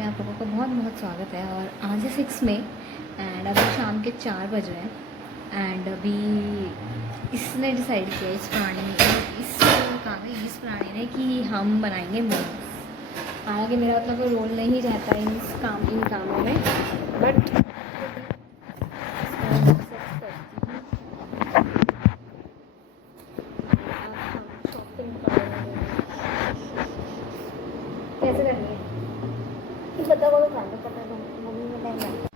में आप लोगों का बहुत बहुत स्वागत है। और आज है 6 मई एंड अभी शाम के 4 बज रहे हैं। एंड अभी इसने डिसाइड किया इस प्राणी ने कि हम बनाएंगे मोमोज। हालांकि मेरा उतना कोई रोल नहीं रहता इन कामों में, बट कैसे करनी है कुछ बता को तो पता है मम्मी में टाइम लगता है।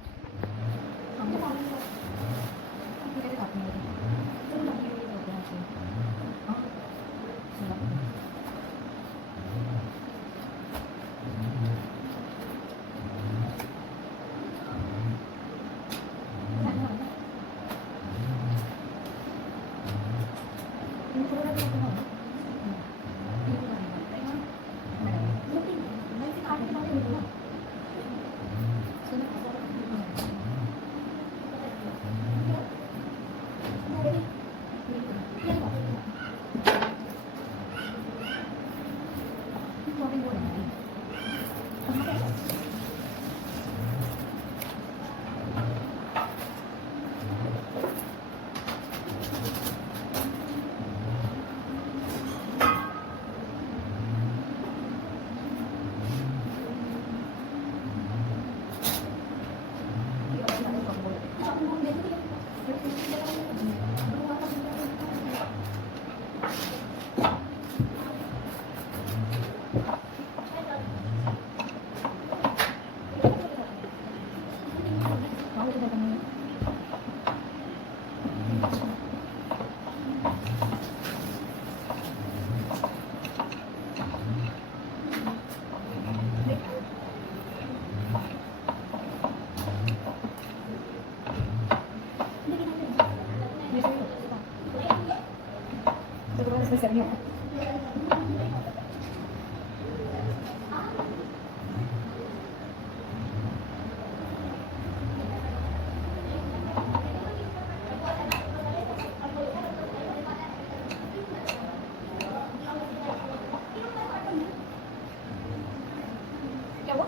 क्या हुआ?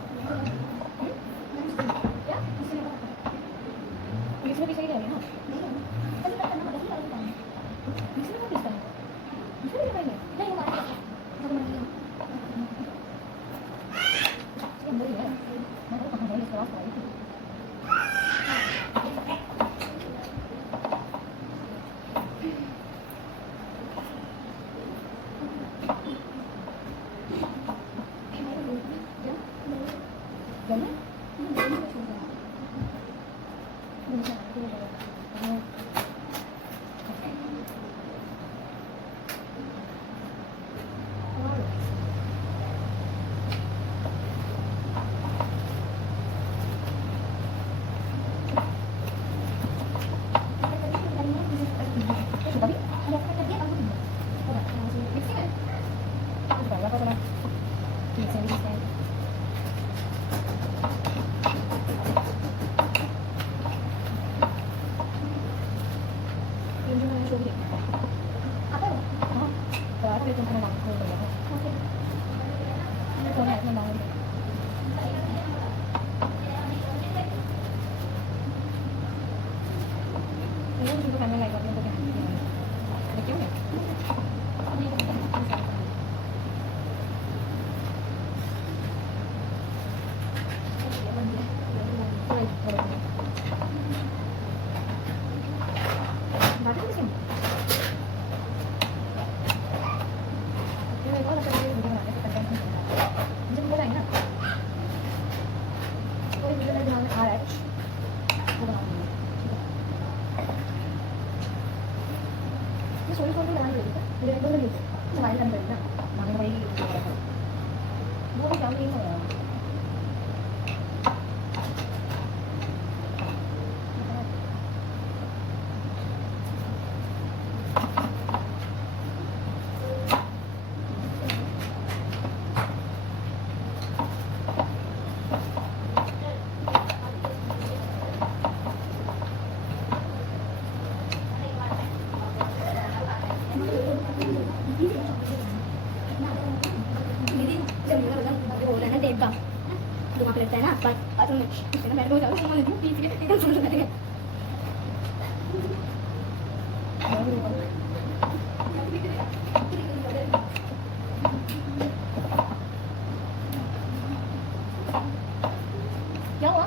पुलिस में भी सही रहेगी ना? Dito. बाथरूम में इसलिए मैं तो जाऊँ सामान लेने पीस के एकदम सुन रहे हैं। क्या हुआ?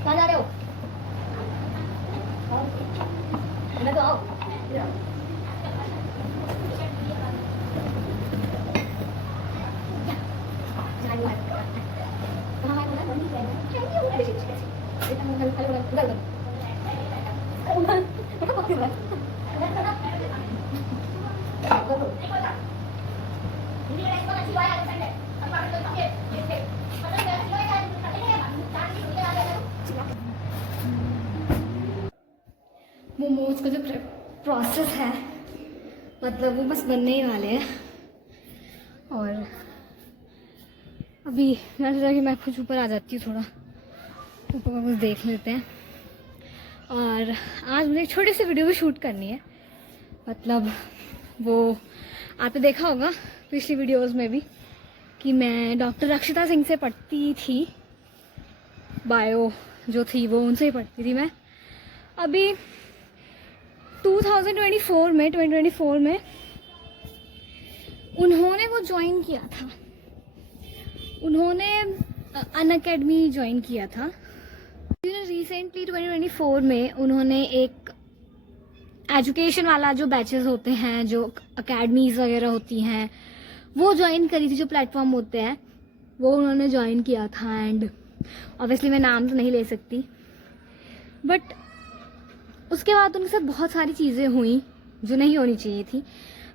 कहाँ जा रहे हो? मैं तो आओ। मोमोज का जो प्रोसेस है मतलब वो बस बनने ही वाले हैं और अभी मैं सोचा कि मैं कुछ ऊपर आ जाती हूँ, थोड़ा ऊपर का कुछ देख लेते हैं। और आज मुझे एक छोटी सी वीडियो भी शूट करनी है, मतलब वो आपने देखा होगा पिछली वीडियोस में भी कि मैं डॉक्टर रक्षिता सिंह से पढ़ती थी, बायो जो थी वो उनसे ही पढ़ती थी मैं। अभी 2024 में उन्होंने वो ज्वाइन किया था, उन्होंने अनअकैडमी ज्वाइन किया था। रिसेंटली 2024 में उन्होंने एक एजुकेशन वाला जो बैचेस होते हैं, जो अकेडमीज वगैरह होती हैं, वो ज्वाइन करी थी, जो प्लेटफॉर्म होते हैं वो उन्होंने ज्वाइन किया था। एंड ऑब्वियसली मैं नाम तो नहीं ले सकती, बट उसके बाद उनके साथ बहुत सारी चीज़ें हुई जो नहीं होनी चाहिए थी,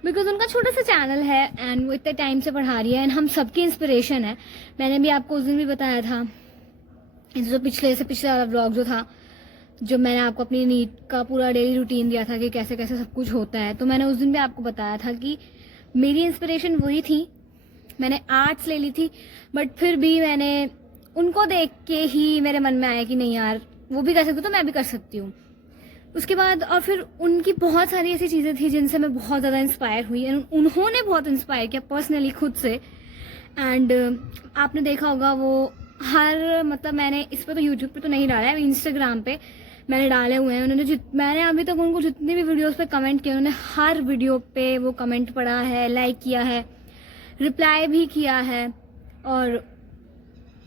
बिकॉज उनका छोटा सा चैनल है एंड वो इतने टाइम से पढ़ा रही है एंड हम सबकी इंस्पिरेशन है। मैंने भी आपको उस दिन भी बताया था, जो पिछले वाला ब्लॉग जो था, जो मैंने आपको अपनी नीट का पूरा डेली रूटीन दिया था कि कैसे कैसे सब कुछ होता है, तो मैंने उस दिन भी आपको बताया था कि मेरी इंस्पिरेशन वही थी। मैंने आर्ट्स ले ली थी बट फिर भी मैंने उनको देख के ही मेरे मन में आया कि नहीं यार वो भी कर सकती तो मैं भी कर सकती हूँ। उसके बाद और फिर उनकी बहुत सारी ऐसी चीज़ें थी जिनसे मैं बहुत ज़्यादा इंस्पायर हुई एंड उन्होंने बहुत इंस्पायर किया पर्सनली खुद से। एंड आपने देखा होगा वो हर मतलब मैंने इस पर तो यूट्यूब पे तो नहीं डाला है, इंस्टाग्राम पे मैंने डाले हुए हैं। उन्होंने मैंने अभी तक उनको जितने भी वीडियोस पे कमेंट किए उन्होंने हर वीडियो पे वो कमेंट पढ़ा है, लाइक किया है, रिप्लाई भी किया है। और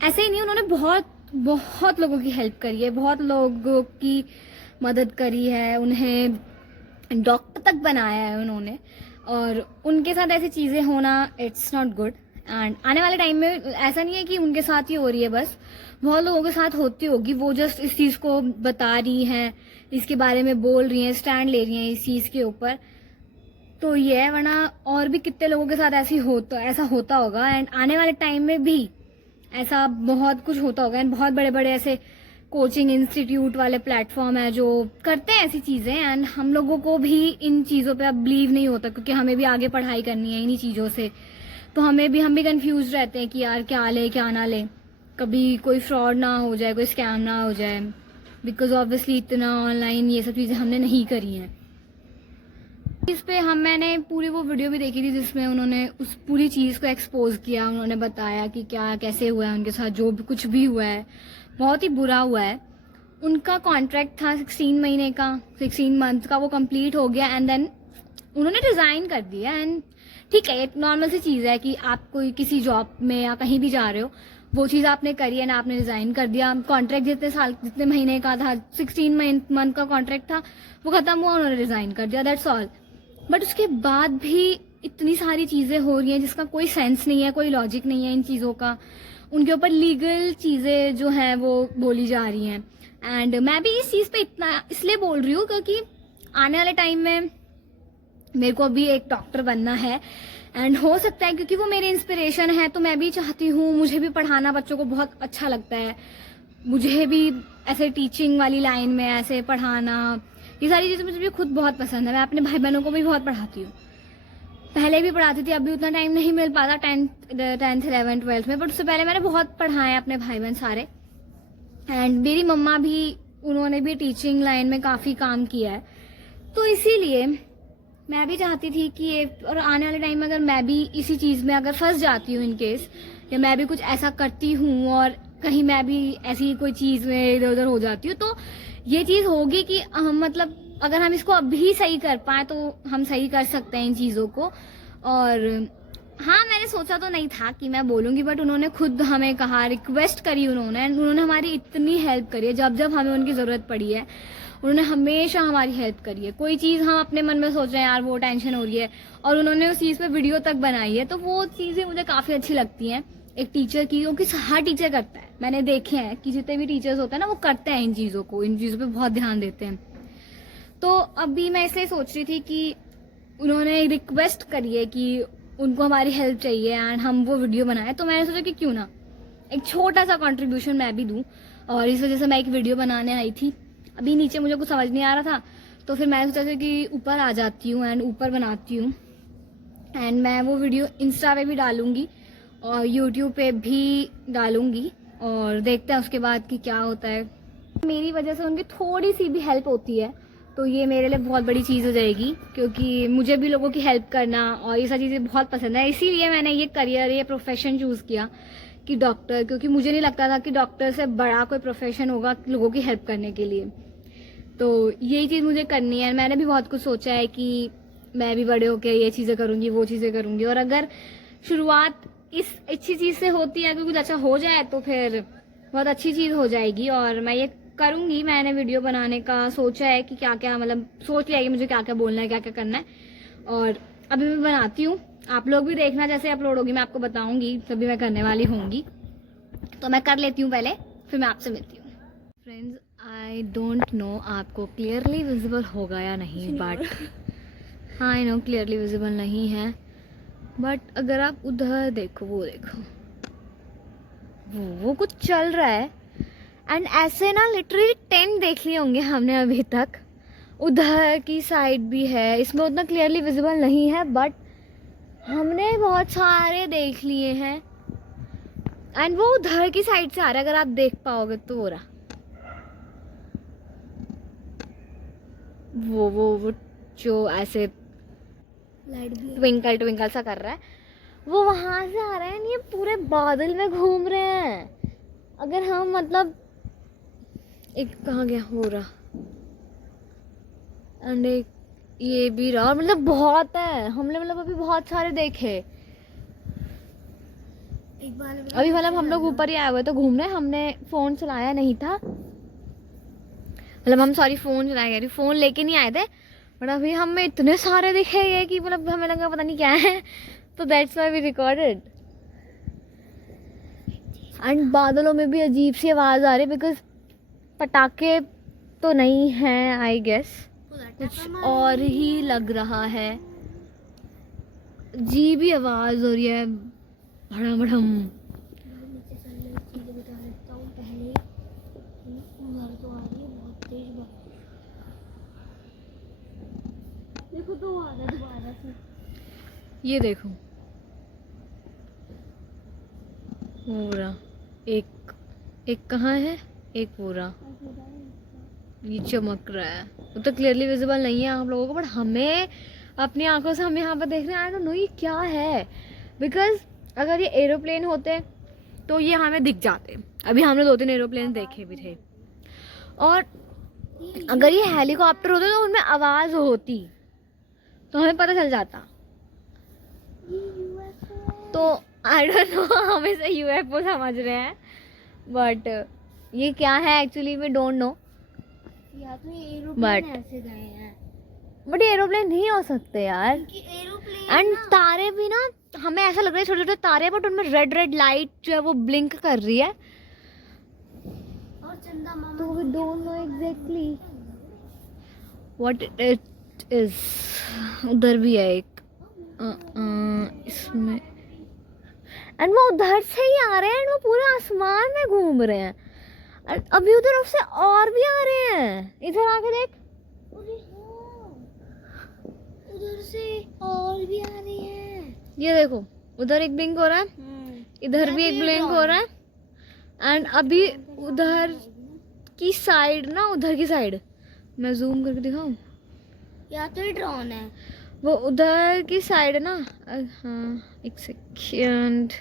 ऐसे ही नहीं, उन्होंने बहुत लोगों की हेल्प करी है, बहुत लोगों की मदद करी है, उन्हें डॉक्टर तक बनाया है उन्होंने। और उनके साथ ऐसी चीज़ें होना इट्स नॉट गुड। एंड आने वाले टाइम में ऐसा नहीं है कि उनके साथ ही हो रही है, बस बहुत लोगों के साथ होती होगी। वो जस्ट इस चीज़ को बता रही हैं, इसके बारे में बोल रही हैं, स्टैंड ले रही हैं इस चीज़ के ऊपर, तो ये है। वरना और भी कितने लोगों के साथ ऐसा होता होगा एंड आने वाले टाइम में भी ऐसा बहुत कुछ होता होगा। एंड बहुत बड़े बड़े ऐसे कोचिंग इंस्टीट्यूट वाले प्लेटफॉर्म है जो करते हैं ऐसी चीज़ें एंड हम लोगों को भी इन चीज़ों पे अब बिलीव नहीं होता, क्योंकि हमें भी आगे पढ़ाई करनी है इन्हीं चीज़ों से। तो हम भी कंफ्यूज रहते हैं कि यार क्या ले क्या ना ले, कभी कोई फ्रॉड ना हो जाए, कोई स्कैम ना हो जाए, बिकॉज ऑब्वियसली इतना ऑनलाइन ये सब चीज़ें हमने नहीं करी हैं। इस पे मैंने पूरी वो वीडियो भी देखी थी जिसमें उन्होंने उस पूरी चीज़ को एक्सपोज किया, उन्होंने बताया कि क्या कैसे हुआ है उनके साथ, जो भी कुछ भी हुआ है बहुत ही बुरा हुआ है। उनका कॉन्ट्रैक्ट था 16 महीने का, 16 मंथ का, वो कंप्लीट हो गया एंड देन उन्होंने रिज़ाइन कर दिया। एंड ठीक है, एक नॉर्मल सी चीज़ है कि आप कोई किसी जॉब में या कहीं भी जा रहे हो, वो चीज़ आपने करी है ना, आपने रिज़ाइन कर दिया। कॉन्ट्रैक्ट जितने महीने का था, 16 मंथ का कॉन्ट्रैक्ट था, वो ख़त्म हुआ, उन्होंने रिज़ाइन कर दिया, दैट्स ऑल। बट उसके बाद भी इतनी सारी चीज़ें हो रही हैं जिसका कोई सेंस नहीं है, कोई लॉजिक नहीं है इन चीज़ों का। उनके ऊपर लीगल चीज़ें जो हैं वो बोली जा रही हैं। एंड मैं भी इस चीज़ पे इतना इसलिए बोल रही हूँ क्योंकि आने वाले टाइम में मेरे को भी एक डॉक्टर बनना है एंड हो सकता है क्योंकि वो मेरी इंस्पिरेशन है, तो मैं भी चाहती हूँ, मुझे भी पढ़ाना बच्चों को बहुत अच्छा लगता है, मुझे भी ऐसे टीचिंग वाली लाइन में ऐसे पढ़ाना, ये सारी चीज़ें मुझे भी खुद बहुत पसंद है। मैं अपने भाई बहनों को भी बहुत पढ़ाती हूँ, पहले भी पढ़ाती थी, अभी उतना टाइम नहीं मिल पाता 10th 11th 12th में, बट उससे पहले मैंने बहुत पढ़ाए अपने भाई बहन सारे। एंड मेरी मम्मा भी, उन्होंने भी टीचिंग लाइन में काफ़ी काम किया है, तो इसीलिए मैं भी चाहती थी कि ये, और आने वाले टाइम में अगर मैं भी इसी चीज़ में अगर फंस जाती हूँ इन केस, या मैं भी कुछ ऐसा करती हूँ और कहीं मैं भी ऐसी कोई चीज़ में इधर उधर हो जाती हूँ, तो ये चीज़ होगी कि हम मतलब अगर हम इसको अभी सही कर पाए तो हम सही कर सकते हैं इन चीज़ों को। और हाँ, मैंने सोचा तो नहीं था कि मैं बोलूँगी, बट उन्होंने खुद हमें कहा, रिक्वेस्ट करी उन्होंने हमारी इतनी हेल्प करी है। जब जब हमें उनकी ज़रूरत पड़ी है उन्होंने हमेशा हमारी हेल्प करी है। कोई चीज़ हम अपने मन में सोच रहे हैं यार वो टेंशन हो रही है, और उन्होंने उस चीज़ पे वीडियो तक बनाई है, तो वो चीज़ें मुझे काफ़ी अच्छी लगती हैं एक टीचर की, क्योंकि हर टीचर करता है। मैंने देखे हैं कि जितने भी टीचर्स होते हैं ना, वो करते हैं इन चीज़ों पे बहुत ध्यान देते हैं। तो अभी मैं इसलिए सोच रही थी कि उन्होंने रिक्वेस्ट करी है कि उनको हमारी हेल्प चाहिए एंड हम वो वीडियो बनाए, तो मैंने सोचा कि क्यों ना एक छोटा सा कंट्रीब्यूशन मैं भी दूं, और इस वजह से मैं एक वीडियो बनाने आई थी। अभी नीचे मुझे कुछ समझ नहीं आ रहा था, तो फिर मैंने सोचा था कि ऊपर आ जाती हूँ एंड ऊपर बनाती हूँ, एंड मैं वो वीडियो इंस्टा पे भी डालूंगी और यूट्यूब पे भी डालूंगी, और देखते हैं उसके बाद कि क्या होता है। मेरी वजह से उनकी थोड़ी सी भी हेल्प होती है तो ये मेरे लिए बहुत बड़ी चीज़ हो जाएगी, क्योंकि मुझे भी लोगों की हेल्प करना और ये सारी चीज़ें बहुत पसंद है। इसीलिए मैंने ये करियर, ये प्रोफेशन चूज़ किया कि डॉक्टर, क्योंकि मुझे नहीं लगता था कि डॉक्टर से बड़ा कोई प्रोफेशन होगा लोगों की हेल्प करने के लिए। तो यही चीज़ मुझे करनी है। मैंने भी बहुत कुछ सोचा है कि मैं भी बड़े होकर ये चीज़ें करूँगी, वो चीज़ें करूँगी, और अगर शुरुआत इस अच्छी चीज़ से होती है, अगर कुछ अच्छा हो जाए तो फिर बहुत अच्छी चीज़ हो जाएगी, और मैं ये करूँगी। मैंने वीडियो बनाने का सोचा है कि क्या क्या, मतलब सोच लिया कि मुझे क्या क्या बोलना है, क्या क्या करना है, और अभी मैं बनाती हूँ। आप लोग भी देखना, जैसे अपलोड होगी मैं आपको बताऊँगी, तभी मैं करने वाली होंगी। तो मैं कर लेती हूँ पहले, फिर मैं आपसे मिलती हूँ। फ्रेंड्स, आई डोंट नो आपको क्लियरली विजिबल होगा या नहीं, बट हाँ, आई नो क्लियरली विजिबल नहीं है, बट अगर आप उधर देखो, वो देखो, वो कुछ चल रहा है। एंड ऐसे ना लिटरली 10 देख लिए होंगे हमने अभी तक। उधर की साइड भी है, इसमें उतना क्लियरली विजिबल नहीं है, बट हमने बहुत सारे देख लिए हैं। एंड वो उधर की साइड से आ रहा है, अगर आप देख पाओगे तो वो रहा, वो जो ऐसे ट्विंकल ट्विंकल सा कर रहा है, वो वहां से आ रहा है। ये पूरे बादल में घूम रहे हैं। अगर हम मतलब एक कहाँ गया, हो रहा, एंड एक ये भी रहा, मतलब बहुत है। हमने मतलब अभी बहुत सारे देखे। अभी मतलब हम लोग ऊपर ही आए हुए तो घूमने, हमने फोन चलाया नहीं था, मतलब हम सॉरी फोन चलाया, कह फोन लेके नहीं आए थे, बट अभी हमें इतने सारे दिखे ये कि मतलब हमें लगा पता नहीं क्या है, तो that's why we recorded. And बादलों में भी अजीब सी आवाज आ रही, बिकॉज पटाखे तो नहीं है, आई गेस कुछ और ही लग रहा है। अजीब ही आवाज हो रही है, भड़म भड़म। देखो तो आ रहा दोबारा से, ये देखो पूरा एक कहाँ है, एक पूरा ये चमक रहा है। वो तो क्लियरली विजिबल नहीं है आप लोगों को, बट हमें अपनी आंखों से हम यहाँ पर देख रहे हैं। आई डोंट नो ये क्या है, बिकॉज अगर ये एरोप्लेन होते तो ये हमें दिख जाते। अभी हमने 2-3 एरोप्लेन देखे भी थे, और अगर ये हेलीकॉप्टर होते तो उनमें आवाज होती तो हमें पता चल जाता। तो आई डोंट नो, हम इसे यूएफओ समझ रहे हैं, बट ये क्या है एक्चुअली वी डोंट नो। या तो ये एरोप्लेन ऐसे गए हैं, बट ये एरोप्लेन नहीं हो सकते यार। एंड तारे भी ना, हमें ऐसा लग रहा है छोटे छोटे तारे, बट उनमें रेड रेड लाइट जो है वो ब्लिंक कर रही है, और चंदा मामा, तो we don't know exactly what it is. उधर भी है एक इसमें, एंड वो उधर से ही आ रहे हैं, एंड वो पूरे आसमान में घूम रहे हैं। अभी उधर से और भी आ रहे हैं, इधर आके देख, उधर से और भी आ रहे हैं। ये देखो उधर एक ब्लिंक हो रहा है, इधर भी एक ब्लिंक हो रहा है, एंड अभी उधर की साइड ना, उधर की साइड, मैं जूम करके दिखाऊं, या तो ये ड्रोन है, वो उधर की साइड है ना। हाँ एक सेकेंड,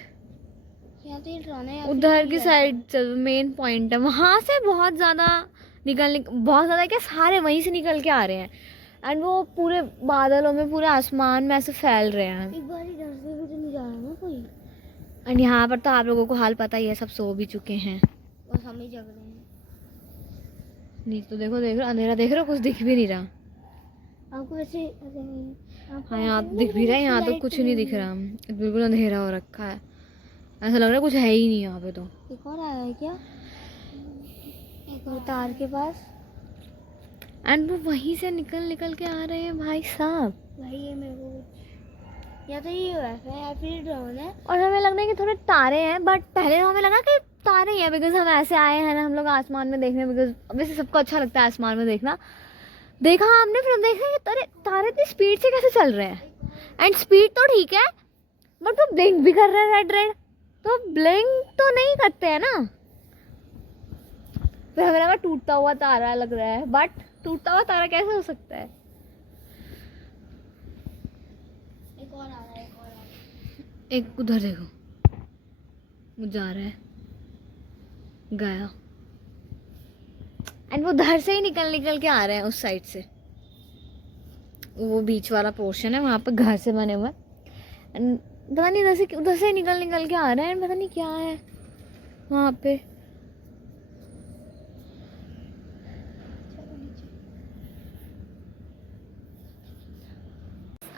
या तो ये ड्रोन है, या उधर की साइड मेन पॉइंट है, वहां से बहुत ज्यादा बहुत ज्यादा क्या, सारे वहीं से निकल के आ रहे हैं। एंड वो पूरे बादलों में, पूरे आसमान में ऐसे फैल रहे हैं। एक बार इधर से भी तो नहीं जा रहा ना कोई, एंड यहाँ पर तो आप लोगों को हाल पता ही है, सब सो भी चुके हैं। बस हम ही जग रहे हैं। नीचे तो देखो, देख रहे हो अंधेरा, देख रहे हो, कुछ दिख भी नहीं रहा। आपको वैसे हाँ यहाँ तो दिख भी रहा है, यहाँ तो कुछ नहीं दिख रहा, बिल्कुल अंधेरा हो रखा है, ऐसा लग रहा है कुछ है ही नहीं यहाँ पे। तो एक और आया है क्या, एक और तार के पास, एंड वो वहीं से निकल के आ रहे हैं भाई साहब। भाई ये मेरे को या तो ये वैसा है या फिर ड्रोन है। और हमें लग रहा है कि थोड़े तारे हैं, बट पहले तो हमें लगा कि तारे ही हैं, बिकॉज हम ऐसे आए हैं ना हम लोग आसमान में देखने, बिकॉज वैसे सबको अच्छा लगता है आसमान में देखना। देखा हमने, फिर हम देखा कि तारे इतनी स्पीड से कैसे चल रहे हैं। एंड स्पीड तो ठीक है, बट वो ब्लिंक भी कर रहे हैं रेड रेड, तो ब्लिंक तो नहीं करते हैं ना। फिर हमें लगा टूटता हुआ तारा लग रहा है, बट टूटता हुआ तारा कैसे हो सकता है। एक और आ रहा है, एक और आ रहा है। एक उधर देखो, वो जा रहा है, गया। एंड वो उधर से ही निकल के आ रहे हैं, उस साइड से, वो बीच वाला पोर्शन है, वहाँ पे घर से बने हुए। एंड पता नहीं उधर से ही निकल के आ रहे हैं, पता नहीं क्या है वहाँ पे।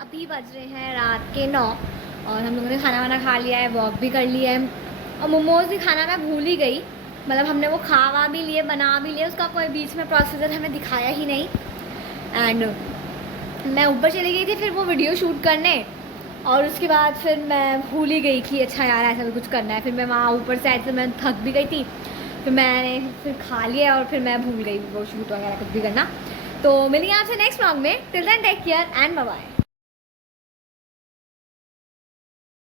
अभी बज रहे हैं रात के 9 और हम लोगों ने खाना वाना खा लिया है, वॉक भी कर लिया है। और मोमोज़ भी खाना मैं भूल ही गई, मतलब हमने वो खा भी लिए, बना भी लिए, उसका कोई बीच में प्रोसीजर हमें दिखाया ही नहीं। एंड मैं ऊपर चली गई थी फिर वो वीडियो शूट करने, और उसके बाद फिर मैं भूल ही गई कि अच्छा यार ऐसा भी कुछ करना है। फिर मैं वहाँ ऊपर से आई थी, मैं थक भी गई थी, फिर मैंने फिर खा लिया और फिर मैं भूल गई वो शूट वगैरह कुछ भी करना। तो मिलेंगे आपसे नेक्स्ट व्लॉग में, till then take care and bye bye.